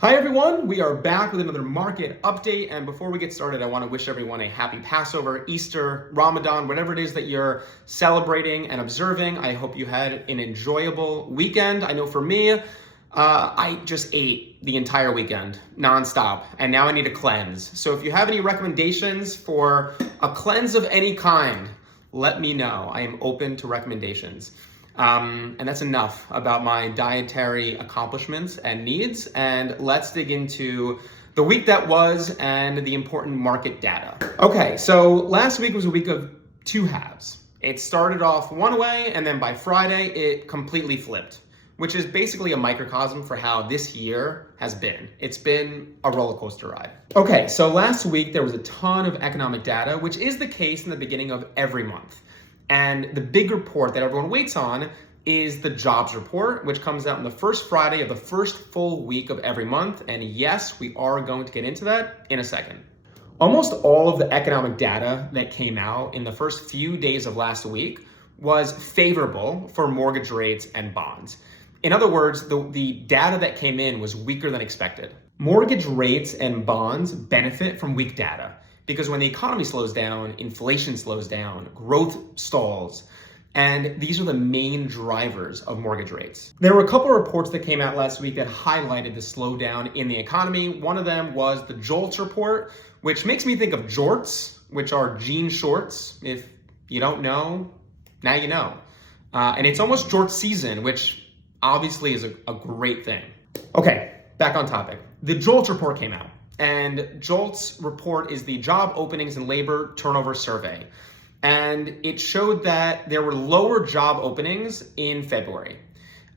Hi everyone, we are back with another market update, and before we get started, I want to wish everyone a happy Passover, Easter, Ramadan, whatever it is that you're celebrating and observing. I hope you had an enjoyable weekend. I know for me, I just ate the entire weekend, nonstop, and now I need a cleanse. So if you have any recommendations for a cleanse of any kind, let me know. I am open to recommendations. And that's enough about my dietary accomplishments and needs. And let's dig into the week that was and the important market data. Okay, so last week was a week of two halves. It started off one way, and then by Friday, it completely flipped, which is basically a microcosm for how this year has been. It's been a roller coaster ride. Okay, so last week there was a ton of economic data, which is the case in the beginning of every month. And the big report that everyone waits on is the jobs report, which comes out on the first Friday of the first full week of every month. And yes, we are going to get into that in a second. Almost all of the economic data that came out in the first few days of last week was favorable for mortgage rates and bonds. In other words, the data that came in was weaker than expected. Mortgage rates and bonds benefit from weak data, because when the economy slows down, inflation slows down, growth stalls, and these are the main drivers of mortgage rates. There were a couple of reports that came out last week that highlighted the slowdown in the economy. One of them was the JOLTS report, which makes me think of jorts, which are jean shorts. If you don't know, now you know. And it's almost jorts season, which obviously is a great thing. Okay, back on topic. The JOLTS report came out. And JOLTS report is the Job Openings and Labor Turnover Survey. And it showed that there were lower job openings in February.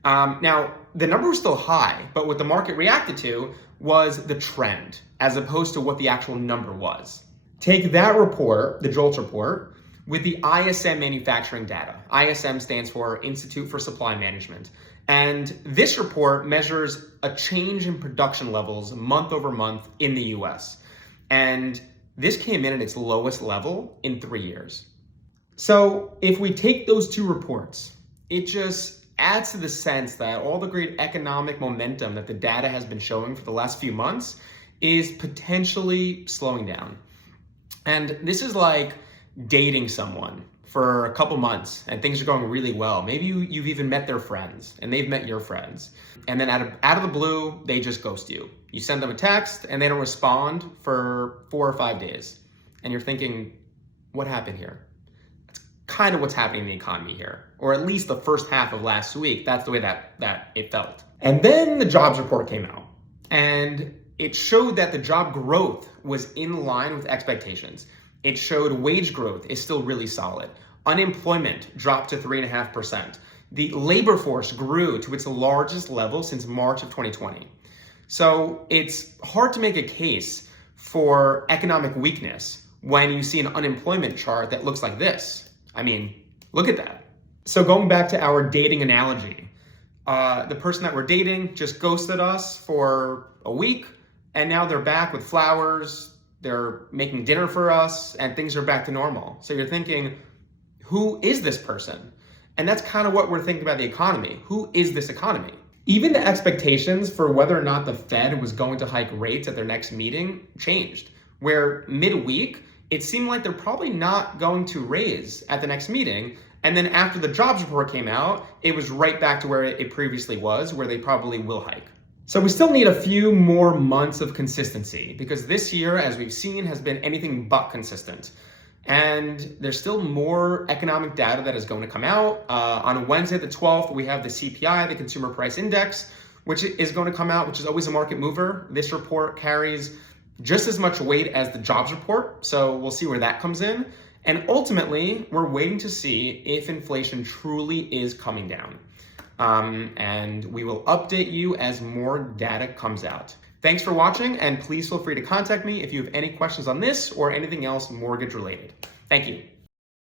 Now, the number was still high, but what the market reacted to was the trend, as opposed to what the actual number was. Take that report, the JOLTS report, with the ISM manufacturing data. ISM stands for Institute for Supply Management. And this report measures a change in production levels month over month in the US. And this came in at its lowest level in 3 years. So if we take those two reports, it just adds to the sense that all the great economic momentum that the data has been showing for the last few months is potentially slowing down. And this is like dating someone for a couple months and things are going really well. Maybe you've even met their friends and they've met your friends. And then out of the blue, they just ghost you. You send them a text and they don't respond for 4 or 5 days. And you're thinking, what happened here? That's kind of what's happening in the economy here. Or at least the first half of last week, that's the way that it felt. And then the jobs report came out. And it showed that the job growth was in line with expectations. It showed wage growth is still really solid. Unemployment dropped to 3.5%. The labor force grew to its largest level since March of 2020. So it's hard to make a case for economic weakness when you see an unemployment chart that looks like this. I mean, look at that. So going back to our dating analogy, the person that we're dating just ghosted us for a week, and now they're back with flowers, they're making dinner for us, and things are back to normal. So you're thinking, who is this person? And that's kind of what we're thinking about the economy. Who is this economy? Even the expectations for whether or not the Fed was going to hike rates at their next meeting changed, where midweek, it seemed like they're probably not going to raise at the next meeting. And then after the jobs report came out, it was right back to where it previously was, where they probably will hike. So we still need a few more months of consistency, because this year, as we've seen, has been anything but consistent. And there's still more economic data that is going to come out. On Wednesday, the 12th, we have the CPI, the Consumer Price Index, which is going to come out, which is always a market mover. This report carries just as much weight as the jobs report. So we'll see where that comes in. And ultimately, we're waiting to see if inflation truly is coming down. And we will update you as more data comes out. Thanks for watching, and please feel free to contact me if you have any questions on this or anything else mortgage related. Thank you.